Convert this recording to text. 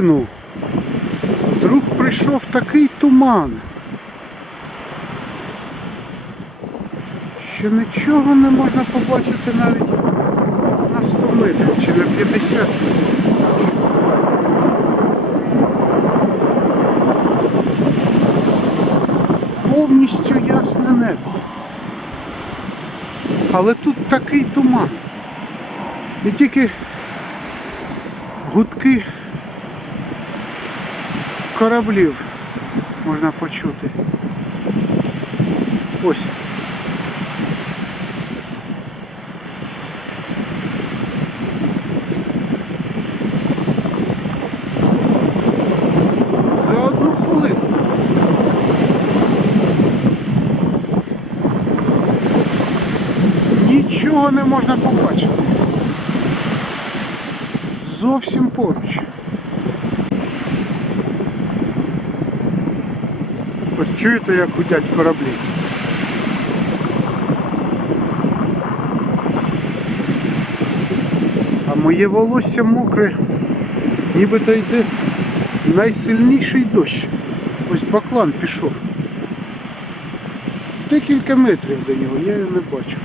хвилину вдруг прийшов такий туман, що нічого не можна побачити навіть на 100 метрів чи на 50. Повністю ясне небо. Але тут такий туман. І тільки гудки кораблів можна почути. Ось. За одну хвилину. Нічого не можна побачити. Зовсім поруч. Ось чуєте, як гудять кораблі. А моє волосся мокре, нібито йде найсильніший дощ. Ось баклан пішов. Декілька метрів до нього, я його не бачу.